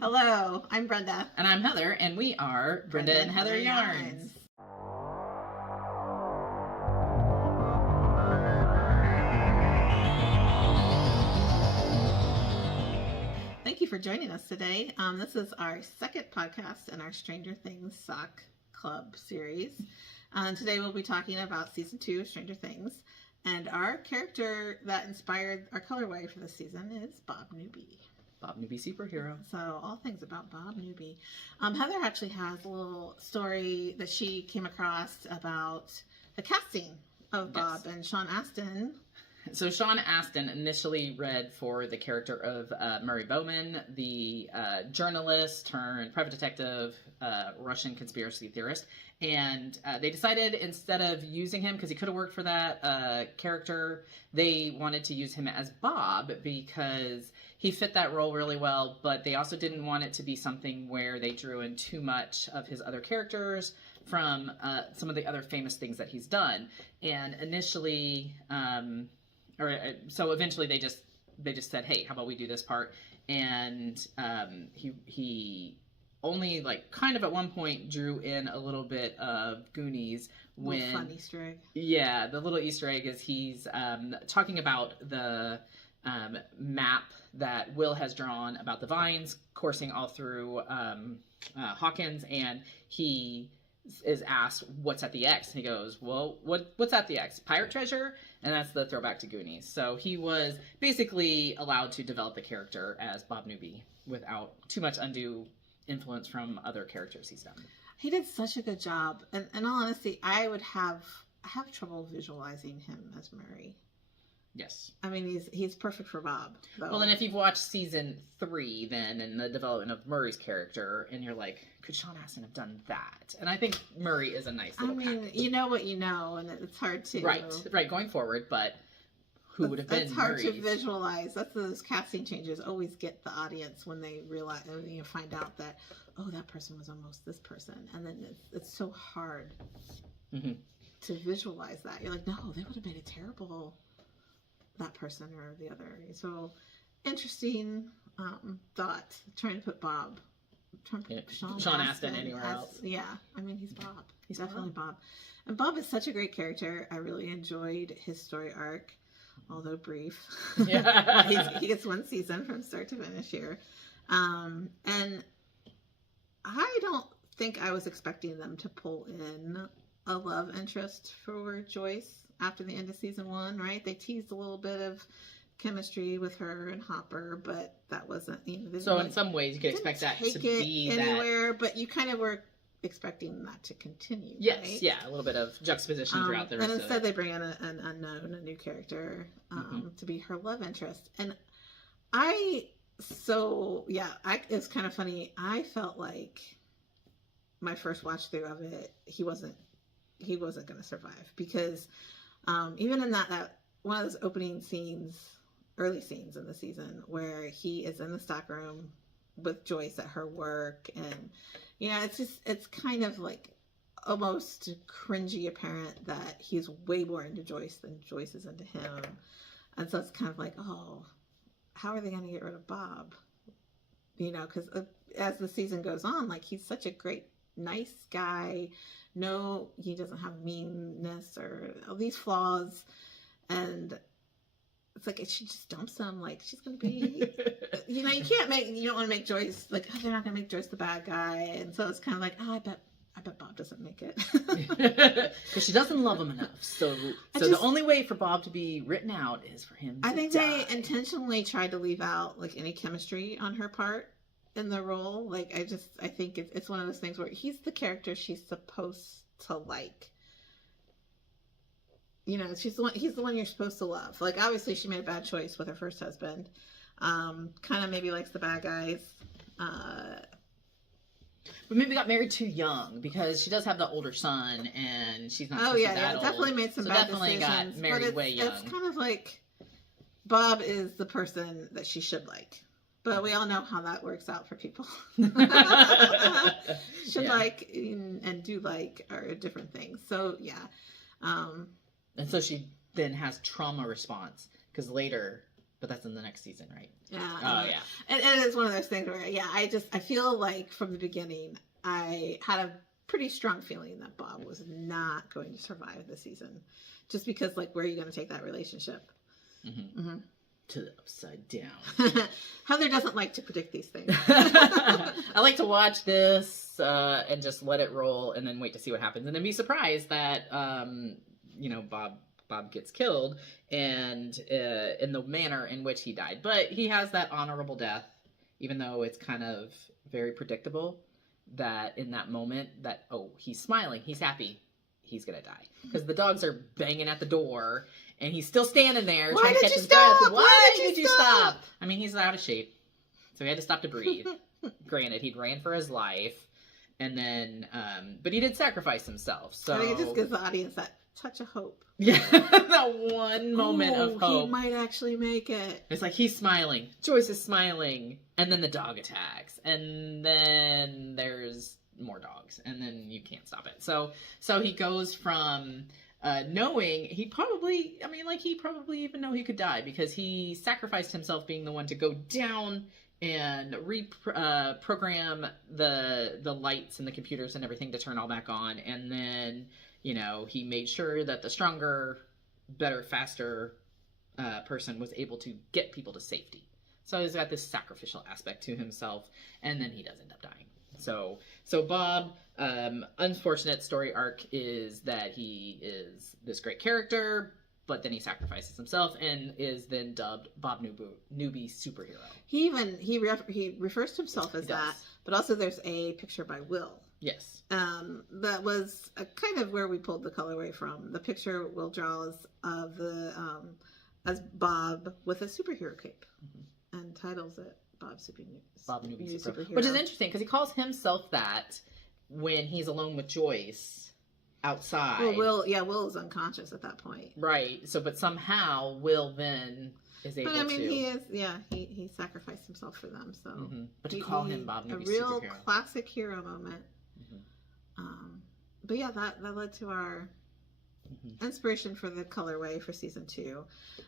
Hello, I'm Brenda. And I'm Heather, and we are Brenda and Heather Yarns. Thank you for joining us today. This is our second podcast in our Stranger Things Sock Club series. Today we'll be talking about season 2 of Stranger Things. And our character that inspired our colorway for this season is Bob Newby. Bob Newby superhero. So all things about Bob Newby. Heather actually has a little story that she came across about the casting of Bob and Sean Astin. So Sean Astin initially read for the character of Murray Bowman, the journalist turned private detective, Russian conspiracy theorist. And they decided instead of using him, because he could have worked for that character, they wanted to use him as Bob because he fit that role really well, but they also didn't want it to be something where they drew in too much of his other characters from some of the other famous things that he's done. And initially, so eventually they just said, hey, how about we do this part? And he only kind of at one point drew in a little bit of Goonies when fun Easter egg. Yeah, the little Easter egg is he's talking about the map that Will has drawn about the vines coursing all through Hawkins, and he is asked what's at the X, and he goes, well, what's at the X? Pirate treasure? And that's the throwback to Goonies. So he was basically allowed to develop the character as Bob Newby without too much undue influence from other characters he's done. He did such a good job, and in all honesty, I have trouble visualizing him as Murray. Yes. I mean, he's perfect for Bob, though. Well, and if you've watched season 3 then and the development of Murray's character, and you're like, could Sean Astin have done that? And I think Murray is a nice little package. You know what you know, and it's hard to... Right, going forward, but who would have been Murray? It's hard Murray? to visualize. That's those casting changes always get the audience when they realize, find out that, oh, that person was almost this person. And then it's so hard to visualize that. You're like, no, they would have made a terrible... that person or the other. So interesting thought, trying to put Sean Astin anywhere else. Yeah, I mean, he's Bob. He's definitely Bob. And Bob is such a great character. I really enjoyed his story arc, although brief. Yeah. he gets one season from start to finish here. And I don't think I was expecting them to pull in a love interest for Joyce after the end of season 1, right? They teased a little bit of chemistry with her and Hopper, but that wasn't, so in some ways you could expect that to be anywhere, but you kind of were expecting that to continue. Yes, right? Yeah, a little bit of juxtaposition throughout the rest and instead of it. They bring in an unknown, a new character to be her love interest. And it's kind of funny. I felt like my first watch through of it, he wasn't going to survive because even in that one of those opening scenes, early scenes in the season where he is in the stockroom with Joyce at her work, and it's kind of like almost cringy apparent that he's way more into Joyce than Joyce is into him, and so it's kind of like, oh, how are they going to get rid of Bob? Because as the season goes on, he's such a great, nice guy. No, he doesn't have meanness or all these flaws, and it's like she just dumps him. She's gonna be, you don't want to make Joyce they're not gonna make Joyce the bad guy, and so it's kind of like, oh, I bet Bob doesn't make it because she doesn't love him enough. So the only way for Bob to be written out is for him to die. They intentionally tried to leave out any chemistry on her part in the role. I think it's one of those things where he's the character she's supposed to like. He's the one you're supposed to love. Obviously she made a bad choice with her first husband. Kind of maybe likes the bad guys. But maybe got married too young because she does have the older son and she's not. Definitely made some bad decisions. Got married way young. It's kind of like Bob is the person that she should like. But we all know how that works out for people. Like and do like are different things. So, and so she then has trauma response because later But that's in the next season, right? Yeah. Oh, yeah. And it's one of those things where, I feel like from the beginning, I had a pretty strong feeling that Bob was not going to survive the season. Just because, like, where are you going to take that relationship? Mm-hmm. Mm-hmm. To the upside down. Heather doesn't like to predict these things. I like to watch this and just let it roll and then wait to see what happens. And then be surprised that, Bob gets killed and in the manner in which he died. But he has that honorable death, even though it's kind of very predictable that in that moment that, he's smiling, he's happy, he's going to die. Because the dogs are banging at the door and he's still standing there trying to catch his breath. Why did you stop? I mean, he's out of shape. So he had to stop to breathe. Granted, he'd ran for his life. And then, but he did sacrifice himself. So I think it just gives the audience that touch of hope. Yeah, that one moment of hope. He might actually make it. It's like he's smiling. Joyce is smiling. And then the dog attacks. And then there's more dogs. And then you can't stop it. So he goes from knowing he probably even know he could die because he sacrificed himself being the one to go down and reprogram the lights and the computers and everything to turn all back on. And then, he made sure that the stronger, better, faster person was able to get people to safety. So he's got this sacrificial aspect to himself, and then he does end up dying. So Bob, unfortunate story arc is that he is this great character, but then he sacrifices himself and is then dubbed Bob Newby superhero. He refers to himself as that, but also there's a picture by Will. Yes. That was kind of where we pulled the colorway from. The picture Will draws of the as Bob with a superhero cape, and titles it Bob Newby superhero. Which is interesting because he calls himself that when he's alone with Joyce outside. Well, Will is unconscious at that point. Right. So, but somehow Will then is able to. But I mean, he sacrificed himself for them. So, but to call him Bob Newby a real superhero. Classic hero moment. But yeah, that led to our inspiration for the colorway for season 2.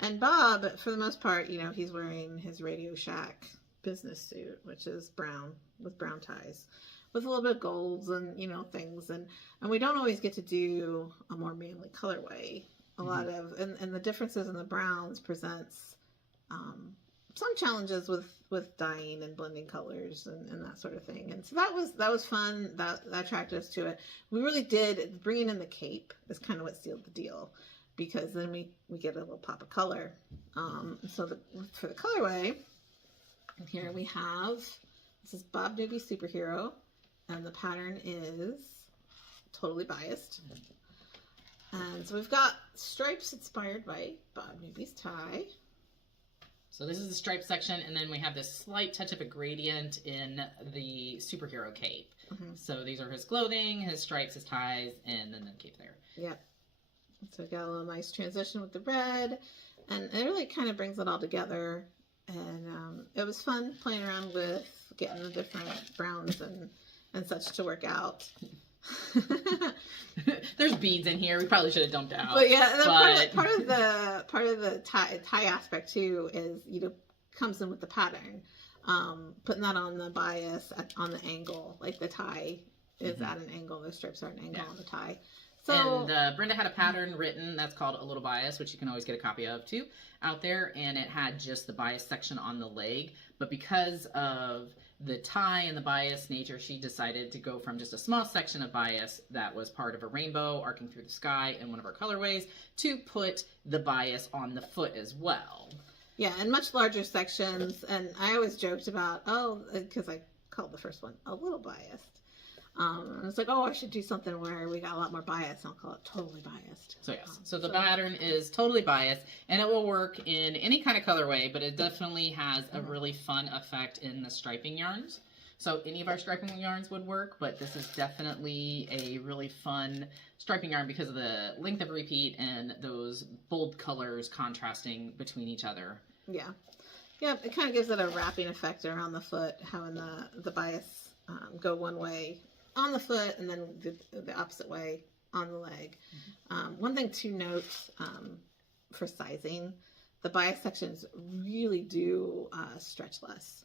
And Bob, for the most part, he's wearing his Radio Shack business suit, which is brown with brown ties, with a little bit of golds and things. And we don't always get to do a more manly colorway. A lot of and the differences in the browns presents some challenges with dyeing and blending colors and that sort of thing. And so that was fun. That attracted us to it. We really did. Bringing in the cape is kind of what sealed the deal, because then we get a little pop of color. So for the colorway, and here we have, this is Bob Newby superhero, and the pattern is Totally Biased. And so we've got stripes inspired by Bob Newby's tie. So this is the stripe section, and then we have this slight touch of a gradient in the superhero cape. So these are his clothing, his stripes, his ties, and then the cape there. Yep. So we got a little nice transition with the red, and it really kind of brings it all together. And it was fun playing around with getting the different browns and such to work out. There's beads in here. We probably should have dumped out. But yeah, part of the tie aspect too is comes in with the pattern. Putting that on the bias on the angle, like the tie is at an angle, the strips are at an angle on the tie. So and Brenda had a pattern written that's called A Little Bias, which you can always get a copy of too out there, and it had just the bias section on the leg, but because of the tie and the bias nature, she decided to go from just a small section of bias that was part of a rainbow arcing through the sky in one of our colorways to put the bias on the foot as well. Yeah, and much larger sections. And I always joked about, because I called the first one A Little Biased. And it's like, I should do something where we got a lot more bias. I'll call it Totally Biased. So yes, so the pattern is Totally Biased, and it will work in any kind of colorway, but it definitely has a really fun effect in the striping yarns. So any of our striping yarns would work, but this is definitely a really fun striping yarn because of the length of repeat and those bold colors contrasting between each other. Yeah. Yeah, it kind of gives it a wrapping effect around the foot, having the bias go one way on the foot and then the opposite way on the leg. One thing to note for sizing, the bias sections really do stretch less.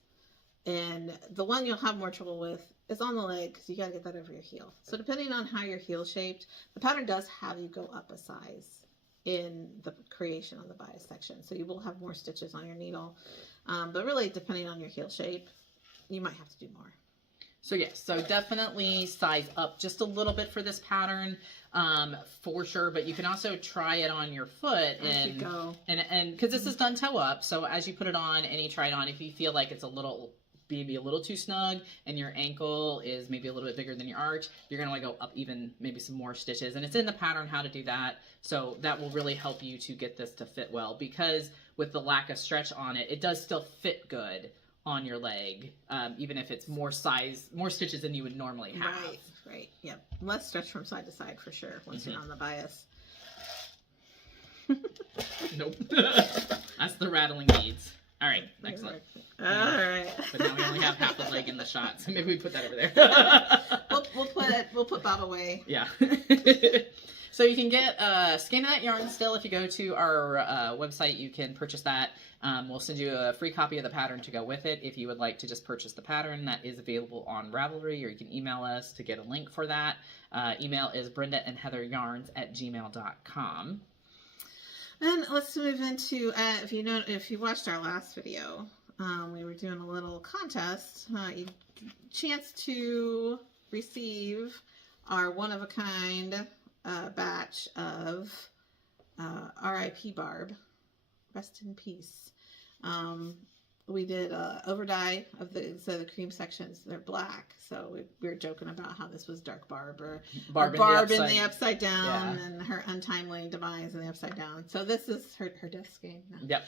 And the one you'll have more trouble with is on the leg, because you got to get that over your heel. So depending on how your heel shaped, the pattern does have you go up a size in the creation of the bias section. So you will have more stitches on your needle. But really, depending on your heel shape, you might have to do more. So yes, so definitely size up just a little bit for this pattern, for sure. But you can also try it on your foot and because this is done toe up. So as you put it on and you try it on, if you feel like it's maybe a little too snug and your ankle is maybe a little bit bigger than your arch, you're gonna want to go up even maybe some more stitches. And it's in the pattern how to do that. So that will really help you to get this to fit well, because with the lack of stretch on it, it does still fit good on your leg, even if it's more stitches than you would normally have. Right. Yep. Less stretch from side to side for sure once you're on the bias. Nope. That's the rattling beads. All right, excellent. All right. But now we only have half the leg in the shot, so maybe we put that over there. we'll put Bob away. Yeah. So you can get Skein of That Yarn still. If you go to our website, you can purchase that. We'll send you a free copy of the pattern to go with it. If you would like to just purchase the pattern, that is available on Ravelry, or you can email us to get a link for that. Email is brendaandheatheryarns@gmail.com. And let's move into, if you watched our last video, we were doing a little contest. Chance to receive our one-of-a-kind batch of R.I.P. Barb. Rest in peace. We did overdye of the cream sections. They're black, so we were joking about how this was dark Barb, or Barb in the upside down, and her untimely demise in the upside down. So this is her death scheme. No. Yep.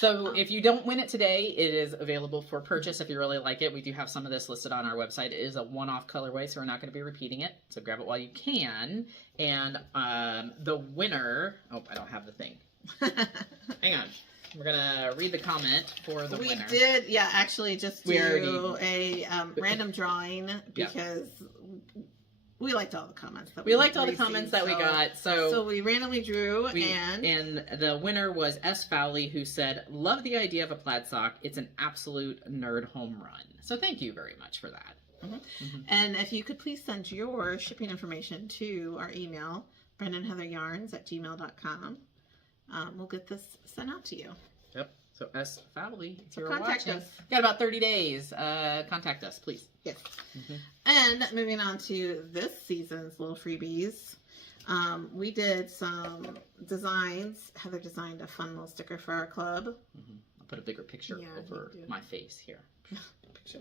So if you don't win it today, it is available for purchase if you really like it. We do have some of this listed on our website. It is a one-off colorway, so we're not going to be repeating it. So grab it while you can. And the winner... Oh, I don't have the thing. Hang on. We're going to read the comment for the winner. We did, actually just do a random drawing, because we liked all the comments that we got. So we randomly drew, and the winner was S. Fowley, who said, "Love the idea of a plaid sock. It's an absolute nerd home run." So thank you very much for that. Mm-hmm. Mm-hmm. And if you could please send your shipping information to our email, brendaandheatheryarns@gmail.com. We'll get this sent out to you. Yep. So S. Fowley, if you're contact watching, us. Got about 30 days. Contact us, please. Yes. Mm-hmm. And moving on to this season's little freebies, we did some designs. Heather designed a fun little sticker for our club. Mm-hmm. I'll put a bigger picture over my face here. Picture.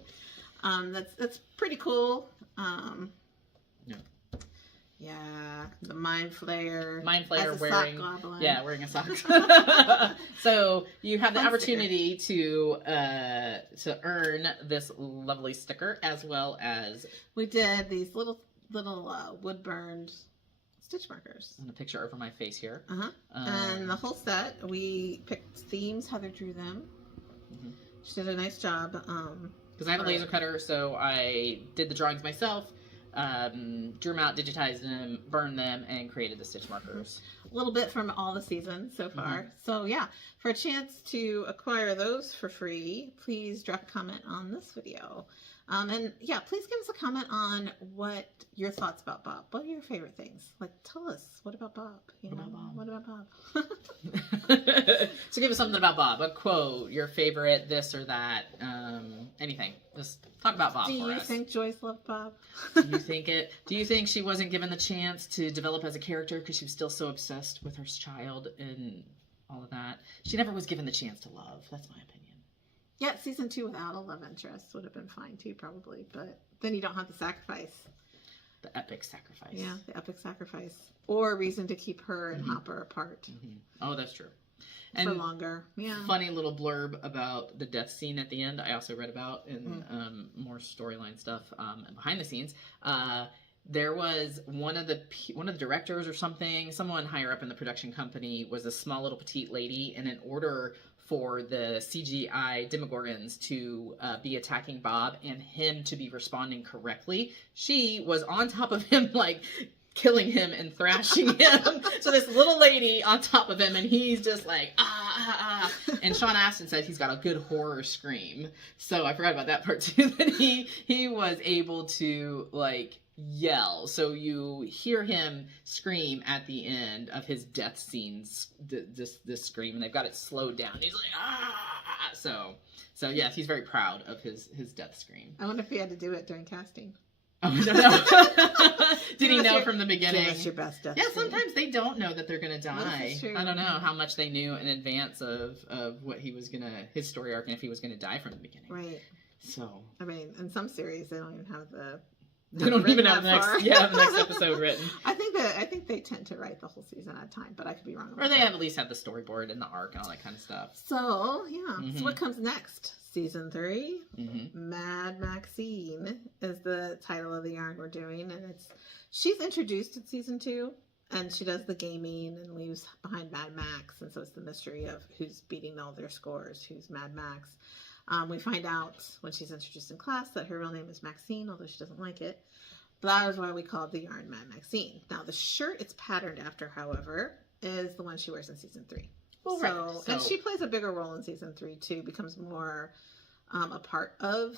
That's pretty cool. Yeah, the Mind Flayer wearing a sock. So you have the opportunity to earn this lovely sticker, as well as we did these little wood burned stitch markers. And a picture over my face here. And the whole set, we picked themes. Heather drew them. Mm-hmm. She did a nice job. Because I have a laser cutter, so I did the drawings myself. Drew them out, digitized them, burned them, and created the stitch markers. A little bit from all the seasons so far. Mm-hmm. So yeah, for a chance to acquire those for free, please drop a comment on this video. And yeah, please give us a comment on what your thoughts about Bob. What are your favorite things? Like, tell us, what about Bob? What about Bob? So give us something about Bob. A quote, your favorite, this or that, anything. Just talk about Bob for us. Do you think Joyce loved Bob? Do you think she wasn't given the chance to develop as a character because she was still so obsessed with her child and all of that? She never was given the chance to love. That's my opinion. Yeah, season 2 without a love interest would have been fine too, probably. But then you don't have the sacrifice. The epic sacrifice. Yeah, the epic sacrifice. Or a reason to keep her and Hopper apart. Mm-hmm. Oh, that's true. And for longer. Yeah. Funny little blurb about the death scene at the end. I also read about in more storyline stuff behind the scenes. There was one of the directors or something, someone higher up in the production company, was a small little petite lady, and in order for the CGI Demogorgons to be attacking Bob and him to be responding correctly, she was on top of him, like killing him and thrashing him. So this little lady on top of him, and he's just like, ah, ah, ah. And Sean Astin said he's got a good horror scream. So I forgot about that part too, that he was able to, like, yell. So you hear him scream at the end of his death scenes, this scream, and they've got it slowed down. He's like, ah! So yes, he's very proud of his death scream. I wonder if he had to do it during casting. Oh, no. Did he know from the beginning? Give us your best death Yeah, scene. sometimes they don't know that they're going to die. This is true. I don't know how much they knew in advance of what he was going to, his story arc, and if he was going to die from the beginning. Right. So. I mean, in some series, they don't even have the... They don't even have the next episode written. I think they tend to write the whole season at a time, but I could be wrong. Or they have at least have the storyboard and the arc and all that kind of stuff. So, yeah. So what comes next? Season 3, Mm-hmm. Mad Maxine is the title of the yarn we're doing, and she's introduced in season 2, and she does the gaming and leaves behind Mad Max, and so it's the mystery of who's beating all their scores, who's Mad Max. We find out when she's introduced in class that her real name is Maxine, although she doesn't like it. But that is why we called the yarn Mad Maxine. Now, the shirt it's patterned after, however, is the one she wears in season 3. Well, So, and she plays a bigger role in season 3 too, becomes more a part of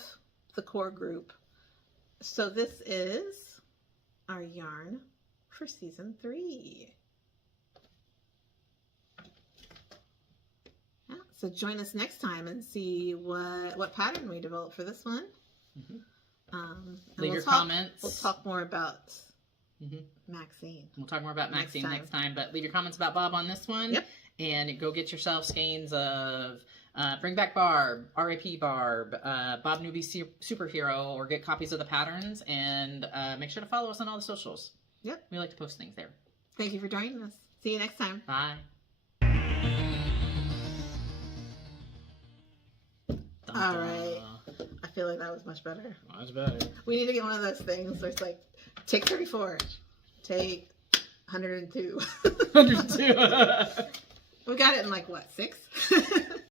the core group. So this is our yarn for season 3. Yeah, so join us next time and see what pattern we develop for this one. Mm-hmm. And Leave your comments. We'll talk more about Mm-hmm. Maxine. We'll talk more about Maxine next time, but leave your comments about Bob on this one. Yep. And go get yourself skeins of Bring Back Barb, R.I.P. Barb, Bob Newby Superhero, or get copies of the patterns, and make sure to follow us on all the socials. Yep. We like to post things there. Thank you for joining us. See you next time. Bye. All right. I feel like that was much better. Much better. We need to get one of those things where it's like, take 34, take 102. 102. We got it in like, what, 6?